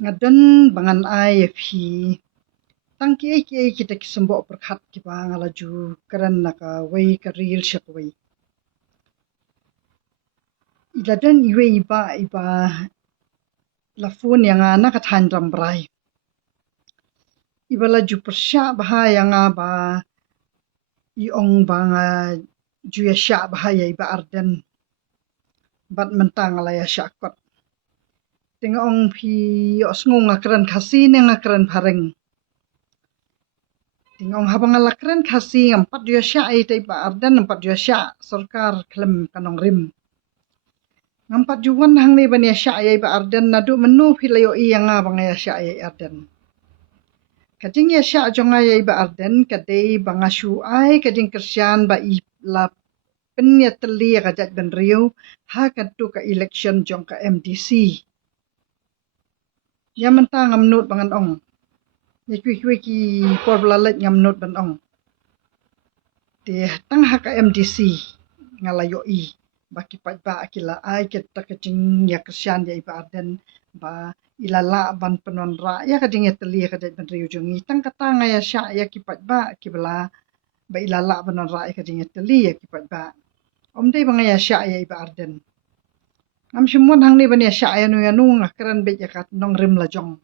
Ngadan bangan ai phi tang ki kita kisembo perkhat ki ba ngalaju karan naka wei ka real shak wei iladan iwe iba la phone yang ana ka than ram brai iba laju persya bah yang ba iong banga juya sya bahaya iba arden bat mentang ala ya syakot tengong phi osngung akran khasi ne ngakran phareng tingong habang alakran khasi empat dia sya ai tai ba ardan empat dia sya sarkar klem kanong rim ngampat juwan hang ne ban ya sya ai ba ardan nadu menu philayo i yang bang ya sya ai ardan kajing ya sya jong ai ba ardan kadai bangashu ai kajing kersian ba i la penya teli kajat ben riu ha katu ka election jong ka MDC ya mentang ngamnut bangan ong ya kui ki por blalet ngamnut ban ong te tang ha ka MDC ngalayo i baki pat ba akila ai ket ta kajing ya kersian ya iba ardan ba ilala ban penon ra ya kajing ya teli kajat ben riu jongi tang kata ngaya sya ya ki pat ba ki bela ba ilala penon ra ya kajing ya teli ya ki pat ba om dei bangaya sya ya iba ardan ngam simun hang ni ban ya sya ya nu ngakran be ya kat nong rim la jong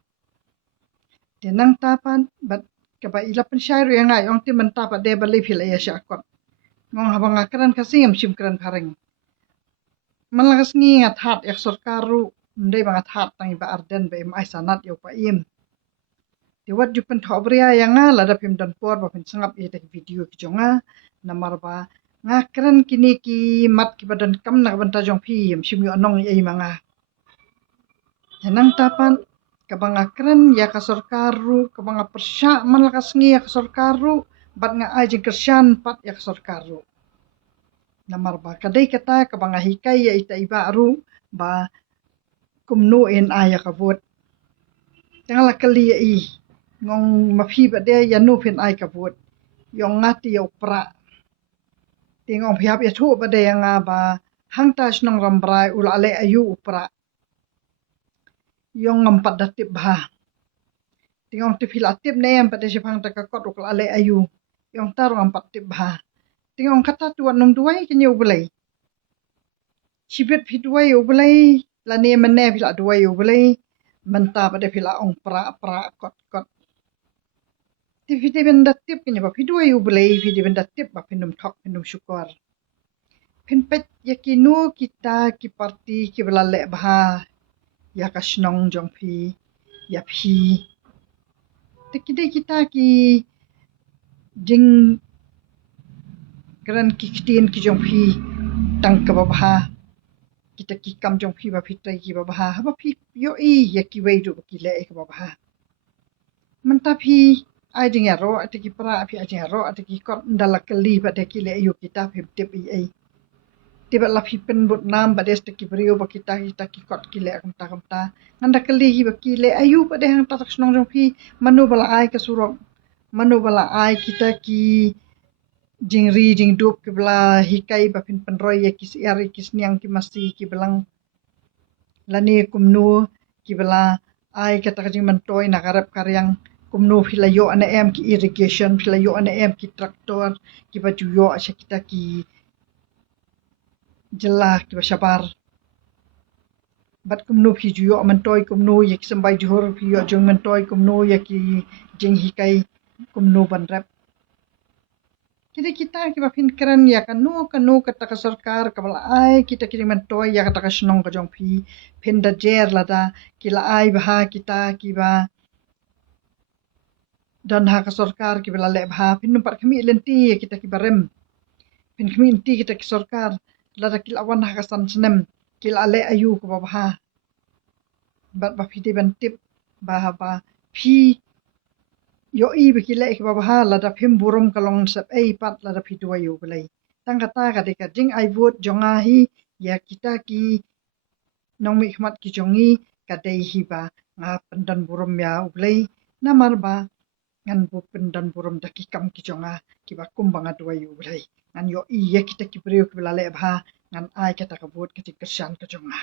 tenang tapan bat kaba ilapan syairu yang ngai ong ti menta pa de bali phila ya sya kot ngong habang ngakran kasing sim kran pareng malakas ngi ngat hat ek sarkaru ndai bangat hat tang iba arden be mai sanat yo pa im ti wat ju pen thobria yang la da pim dan por ba pen sangap ye tek video ki jonga namar ba ngakran kini ki mat ki badan kam na banta jong phi yam sim yo anong ye manga tenang tapan kabang akran ya ka sarkaru kabang persya malakas ngi ya ka sarkaru bat nga ajing kersian pat ya ka sarkaru namar ba kadai kata kabang hikai ya ita iba aru ba kumno en aya ka vot tengala kali ya i ngong mafi ba de ya nu pin ai ka vot yong ngati yo pra tingong phiap ya thu ba de nga ba hang ta snong rambrai ul ale ayu upra yong ngampat datip bah tingong ti philatip ne am pada sipang ta ka kot ul ale ayu yong tar ngampat tip bah tingong kata tuan num duai kenyu belai cibet phi duai ubelai la ne menne phila duai ubelai menta pada phila ong pra kot ti phi benda tip kenya ba phi duai ubelai phi benda tip ba pinum thok pinum syukur pin pet yakinu kita ki parti ki belale bah ya kasnong jong phi ya phi tikide kita ki jing kran ki kitin ki jong phi tang ka bah kita ki kam jong phi ba phi tai ki ba ba phi yo i ya ki wei du ki le ka ba menta phi ai ding ya ro ati ki pra phi ai ro ati ki kot ndala kali ba de ki le yu kita phi tip i ai tiba la phi pen but nam ba des ki brio ba kita ki kot ki le kam ta nganda kali hi ba ki le ayu ba de hang ta tak snong jong phi manu bala ai ka surok manu bala ai kita ki jing dup ke bela hikai ba pin penroy ya kis yari kis niang ki masti ki belang lani kumnu ki bela ai kata jing mentoy na garap karyang kumnu philayo ana em ki irrigation philayo ana em ki traktor ki ba juyo asya kita ki jela ki ba sabar bat kumnu phi juyo mentoy kumnu yek sambai johor phi yo jong mentoy kumnu ya ki jing hikai kumnu ban rap kini kita ki ba phin kran ya kanu kata ka sarkar ka bala ai kita ki mentoy ya kata ka snong ka jong phi phin da jer la da ki la ai bah kita ki ba dan ha ka sarkar ki bala le bah phin numpat kami lenti kita ki barem phin kami inti kita ki sarkar la da ki lawan ha ka san senem ki la le ayu ko ba bat ba phi de ban tip ba phi yo i be ki le ki ba la da phim burum kalong sap ei pat la da phi tu ayu belai tang kata ka de ka jing ai vot jonga hi ya kita ki nong mi khmat ki jongi ka dei hi ba nga pandan burum ya belai namar ba ngan bu pandan burum da ki kam ki jonga ki ba kum banga tu ayu belai ngan yo i ya kita ki brio ki bela le ba ngan ai kata ka vot ki kersan ka jonga